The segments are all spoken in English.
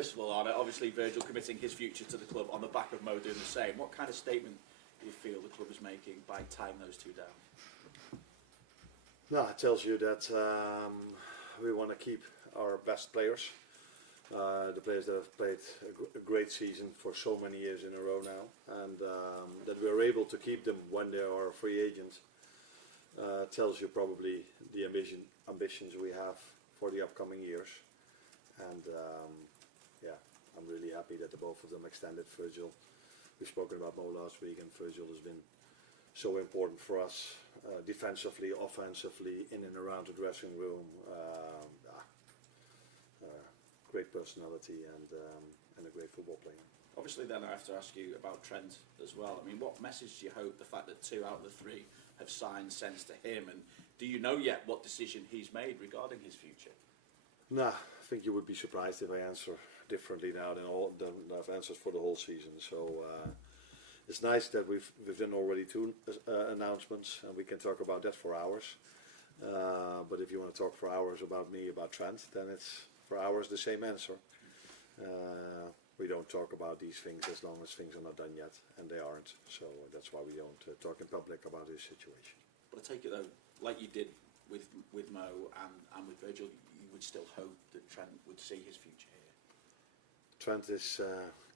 first of all, Arne, obviously Virgil committing his future to the club on the back of Mo doing the same. What kind of statement do you feel the club is making by tying those two down? No, it tells you that we want to keep our best players. The players that have played a great season for so many years in a row now, and that we're able to keep them when they are free agents, tells you probably the ambitions we have for the upcoming years. And yeah, I'm really happy that the both of them extended. Virgil, we've spoken about Mo last week, and Virgil has been so important for us defensively, offensively, in and around the dressing room. Great personality and a great football player. Obviously then I have to ask you about Trent as well. I mean, what message do you hope the fact that 2 out of the 3 have signed sends to him, and do you know yet what decision he's made regarding his future? Nah, I think you would be surprised if I answer differently now than I've answered for the whole season. So it's nice that we've done already 2 announcements, and we can talk about that for hours. But if you want to talk for hours about me, about Trent, then it's for hours the same answer. We don't talk about these things as long as things are not done yet, and they aren't. So that's why we don't talk in public about his situation. But I take it though, like you did with Mo and with Virgil, you would still hope that Trent would see his future here. Trent is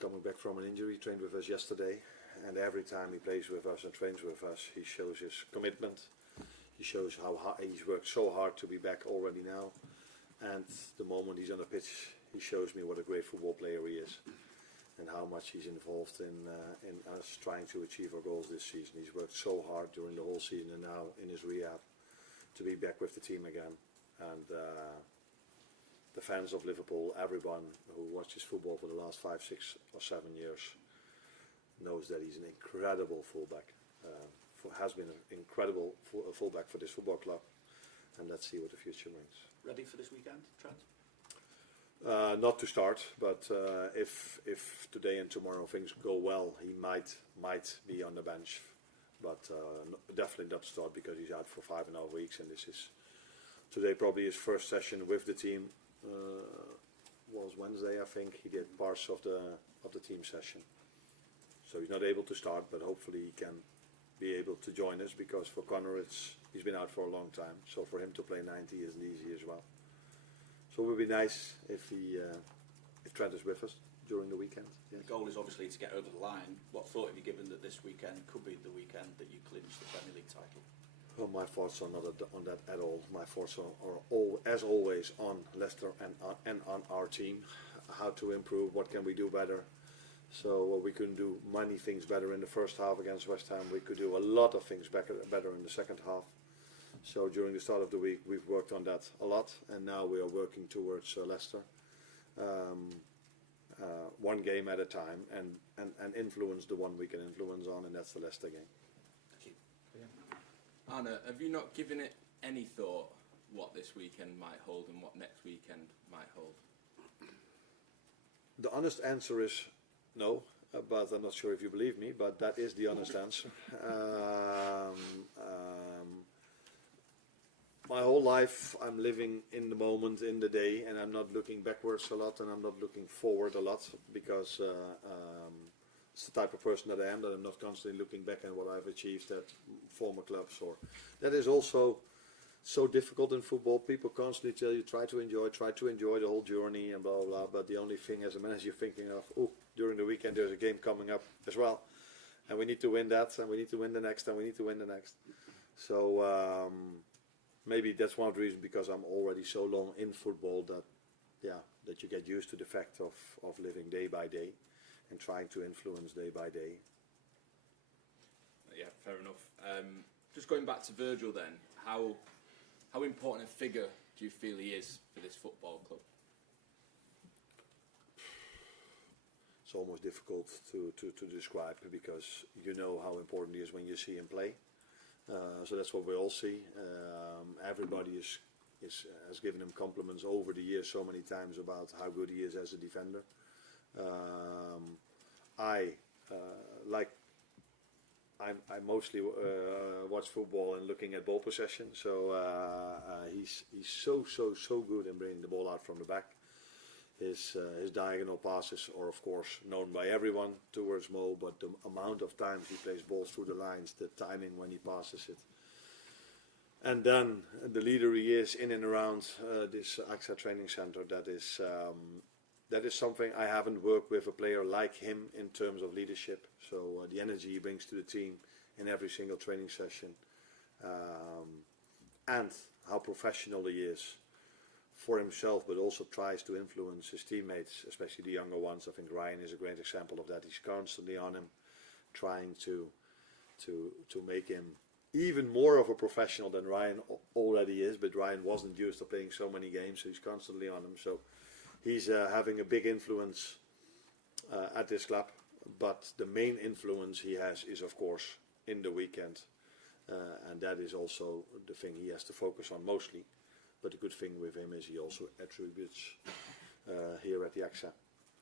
coming back from an injury. He trained with us yesterday, and every time he plays with us and trains with us, he shows his commitment. He shows how he's worked so hard to be back already now. And the moment he's on the pitch, he shows me what a great football player he is, and how much he's involved in us trying to achieve our goals this season. He's worked so hard during the whole season and now in his rehab to be back with the team again. And the fans of Liverpool, everyone who watches football for the last 5, 6 or 7 years, knows that he's an incredible fullback. Has been an incredible fullback for this football club. And let's see what the future brings. Ready for this weekend, Trent? Not to start, but if today and tomorrow things go well, he might be on the bench, but definitely not start because he's out for 5.5 weeks, and this is today probably his first session with the team. Was Wednesday, I think. He did parts of the team session, so he's not able to start, but hopefully he can be able to join us, because for Connor he's been out for a long time, so for him to play 90 isn't easy as well. So it would be nice if Trent is with us during the weekend. Yes. The goal is obviously to get over the line. What thought have you given that this weekend could be the weekend that you clinch the Premier League title? Well, my thoughts are not on that at all. My thoughts are all, as always, on Leicester and on our team. How to improve, what can we do better. So we couldn't do many things better in the first half against West Ham. We could do a lot of things better in the second half. So during the start of the week we've worked on that a lot, and now we are working towards Leicester. One game at a time, and influence the one we can influence on, and that's the Leicester game. Thank you. Yeah. Arne, have you not given it any thought what this weekend might hold and what next weekend might hold? The honest answer is no, but I'm not sure if you believe me, but that is the honest answer. My whole life I'm living in the moment, in the day, and I'm not looking backwards a lot, and I'm not looking forward a lot, because it's the type of person that I am, that I'm not constantly looking back at what I've achieved at former clubs. Or that is also so difficult in football. People constantly tell you try to enjoy the whole journey and blah blah blah, but the only thing as a manager you're thinking of, oh, during the weekend there's a game coming up as well, and we need to win that, and we need to win the next, and we need to win the next. So maybe that's one of the reasons, because I'm already so long in football, that that you get used to the fact of living day by day and trying to influence day by day. Yeah, fair enough. Just going back to Virgil then, how important a figure do you feel he is for this football club? It's almost difficult to describe, because you know how important he is when you see him play. So that's what we all see. Everybody has given him compliments over the years so many times about how good he is as a defender. I mostly watch football and looking at ball possession. So he's so good in bringing the ball out from the back. his diagonal passes are of course known by everyone towards Mo, but the amount of times he plays balls through the lines, the timing when he passes it. And then the leader he is in and around this AXA training center, that is something I haven't worked with a player like him in terms of leadership. So the energy he brings to the team in every single training session, and how professional he is for himself, but also tries to influence his teammates, especially the younger ones. I think Ryan is a great example of that. He's constantly on him, trying to make him even more of a professional than Ryan already is. But Ryan wasn't used to playing so many games, so he's constantly on him. So he's having a big influence at this club. But the main influence he has is, of course, in the weekend, and that is also the thing he has to focus on mostly. But the good thing with him is he also attributes here at the AXA,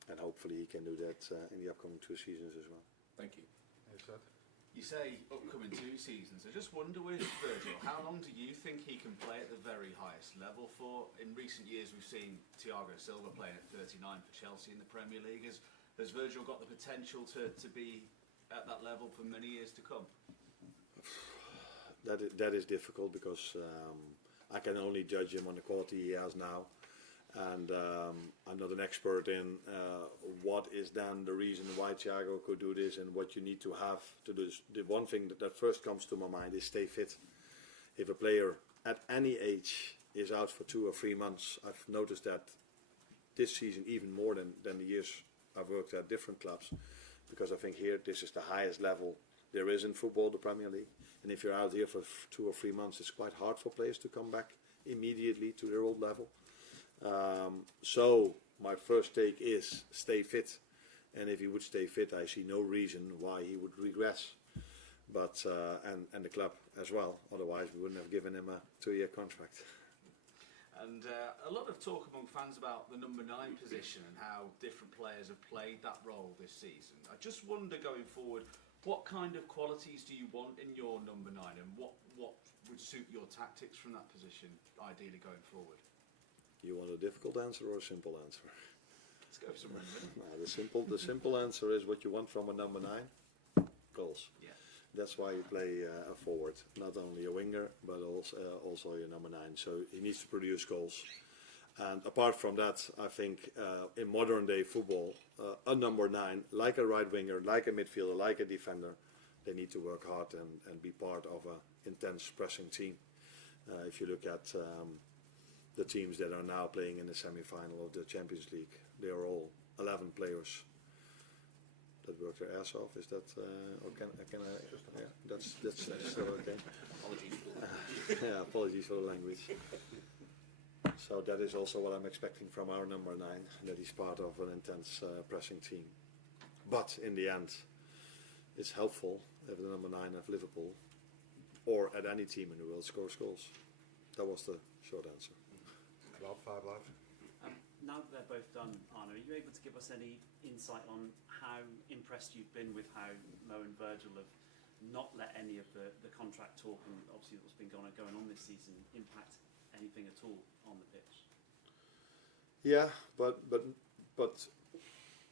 and hopefully he can do that in the upcoming 2 seasons as well. Thank you. You say upcoming 2 seasons. I just wonder with Virgil, how long do you think he can play at the very highest level for? In recent years we've seen Thiago Silva playing at 39 for Chelsea in the Premier League. Has Virgil got the potential to be at that level for many years to come? That is difficult because I can only judge him on the quality he has now, and I'm not an expert in what is then the reason why Thiago could do this and what you need to have to do this. The one thing that first comes to my mind is stay fit. If a player at any age is out for 2 or 3 months, I've noticed that this season even more than the years I've worked at different clubs, because I think here this is the highest level there is in football, the Premier League. And if you're out here for 2 or 3 months, it's quite hard for players to come back immediately to their old level. So my first take is stay fit, and if he would stay fit, I see no reason why he would regress. But and the club as well. Otherwise, we wouldn't have given him a 2-year contract. And a lot of talk among fans about the number 9 position and how different players have played that role this season. I just wonder, going forward, what kind of qualities do you want in your number 9, and what would suit your tactics from that position, ideally going forward? You want a difficult answer or a simple answer? Let's go for some random. No, the simple answer is what you want from a number 9: goals. Yeah. That's why you play a forward, not only a winger, but also your number 9. So he needs to produce goals. And apart from that, I think in modern day football, a number 9, like a right winger, like a midfielder, like a defender, they need to work hard and be part of an intense pressing team. If you look at the teams that are now playing in the semi-final of the Champions League, they are all 11 players that work their ass off. Is that or can I? Yeah, that's still okay. Yeah, apologies for the language. So that is also what I'm expecting from our number 9, that he's part of an intense pressing team. But in the end, it's helpful if the number 9 of Liverpool or at any team in the world scores goals. That was the short answer. Five live. Now that they're both done, Arne, are you able to give us any insight on how impressed you've been with how Mo and Virgil have not let any of the contract talk and obviously what's been going on this season impact anything at all on the pitch? Yeah, but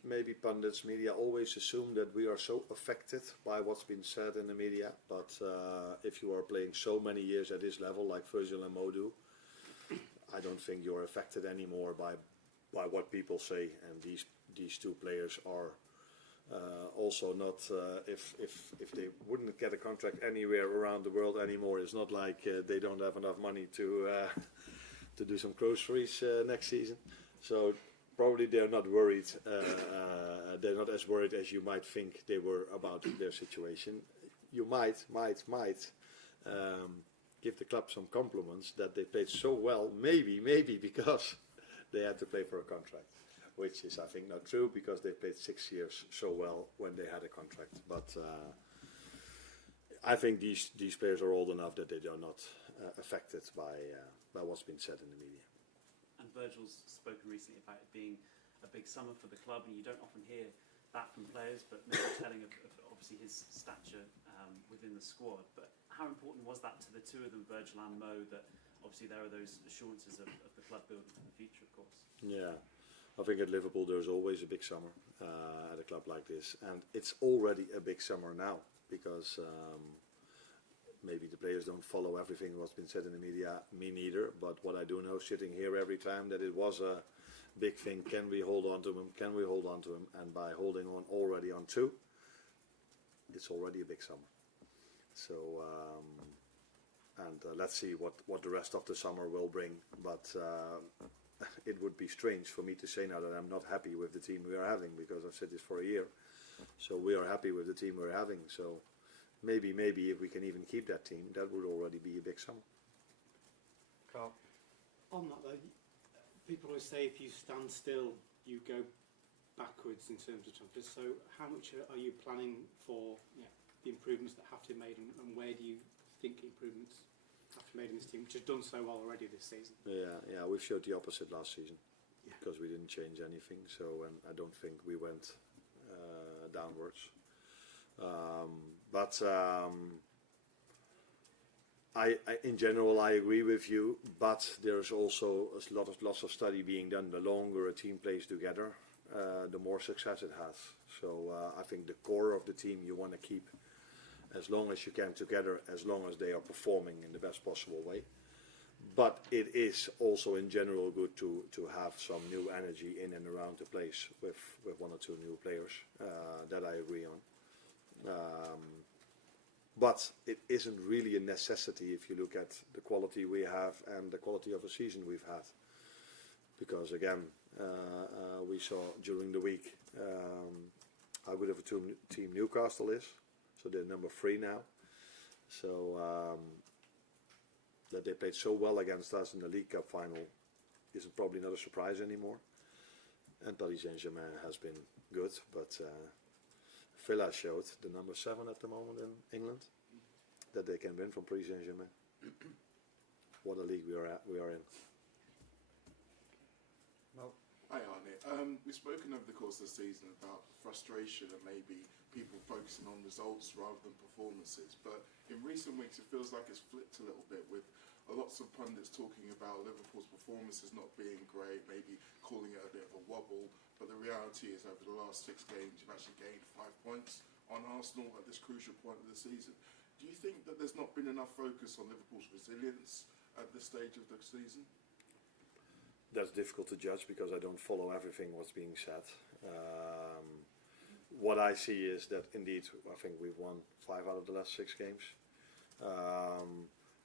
maybe pundits, media always assume that we are so affected by what's been said in the media. But if you are playing so many years at this level, like Virgil and Mo do, I don't think you're affected anymore by what people say. And these 2 players are also not. If they wouldn't get a contract anywhere around the world anymore, it's not like they don't have enough money to do some groceries next season. So probably they're not worried. They're not as worried as you might think they were about their situation. You might give the club some compliments that they played so well, maybe because they had to play for a contract, which is I think not true, because they played 6 years so well when they had a contract. But I think these players are old enough that they are not affected by what's been said in the media. And Virgil's spoken recently about it being a big summer for the club, and you don't often hear that from players, but maybe telling of obviously his stature within the squad. But how important was that to the 2 of them, Virgil and Mo, that obviously there are those assurances of the club building for the future, of course? Yeah, I think at Liverpool there's always a big summer at a club like this, and it's already a big summer now because maybe the players don't follow everything what's been said in the media. Me neither. But what I do know, sitting here every time, that it was a big thing. Can we hold on to him? Can we hold on to him? And by holding on already on 2, it's already a big summer. So let's see what the rest of the summer will bring. But it would be strange for me to say now that I'm not happy with the team we are having, because I've said this for a year. So we are happy with the team we're having. So maybe if we can even keep that team, that would already be a big summer. Carl? On that though, people always say if you stand still, you go backwards in terms of transfers. So how much are you planning for the improvements that have to be made, and where do you think improvements have to be made in this team, which has done so well already this season? Yeah, we showed the opposite last season, Yeah. because we didn't change anything. So, and I don't think we went downwards. I in general I agree with you, but there's also lots of study being done. The longer a team plays together, the more success it has. So I think the core of the team you want to keep as long as you can together, as long as they are performing in the best possible way. But it is also in general good to have some new energy in and around the place with 1 or 2 new players. That I agree on. But it isn't really a necessity if you look at the quality we have and the quality of a season we've had. Because again, we saw during the week how good of a team Newcastle is. So they're number 3 now. So that they played so well against us in the League Cup final isn't probably not a surprise anymore. And Paris Saint-Germain has been good, but Villa showed, the number 7 at the moment in England, that they can win from Paris Saint-Germain. What a league we are in. Well, Hi Arne, we've spoken over the course of the season about frustration and maybe people focusing on results rather than performances, but in recent weeks it feels like it's flipped a little bit, with lots of pundits talking about Liverpool's performances not being great, maybe calling it a bit of a wobble, but the reality is over the last 6 games you've actually gained 5 points on Arsenal at this crucial point of the season. Do you think that there's not been enough focus on Liverpool's resilience at this stage of the season? That's difficult to judge because I don't follow everything what's being said. What I see is that indeed I think we've won 5 out of the last 6 games.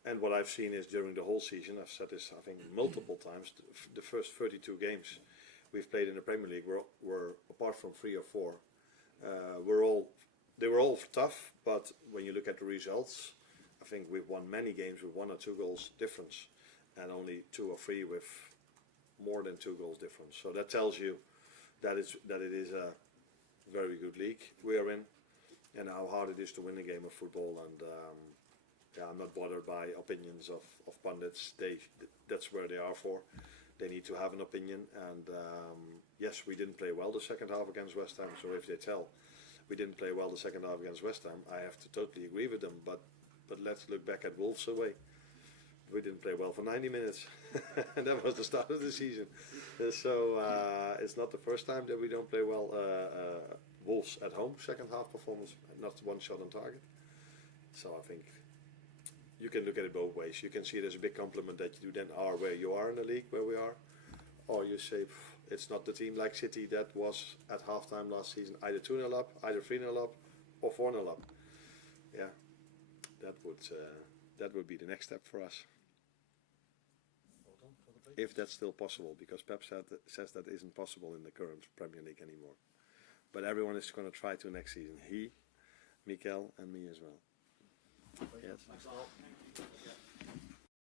And what I've seen is during the whole season, I've said this I think multiple times, the first 32 games we've played in the Premier League were apart from 3 or 4, they were all tough, but when you look at the results, I think we've won many games with 1 or 2 goals difference, and only 2 or 3 with more than 2 goals difference. So that tells you that it is a very good league we are in, and how hard it is to win a game of football. And I'm not bothered by opinions of pundits. That's where they are for. They need to have an opinion. And yes, we didn't play well the second half against West Ham. So if they tell we didn't play well the second half against West Ham, I have to totally agree with them. But let's look back at Wolves away. We didn't play well for 90 minutes. And that was the start of the season. So it's not the first time that we don't play well. Wolves at home, second half performance, not 1 shot on target. So I think you can look at it both ways. You can see it as a big compliment that you then are where you are in the league, where we are. Or you say it's not the team like City that was at halftime last season either 2-0 up, either 3-0 up, or 4-0 up. Yeah, that would be the next step for us. If that's still possible, because Pep says that isn't possible in the current Premier League anymore. But everyone is going to try to next season. He, Mikel, and me as well. Yes. Thanks a lot.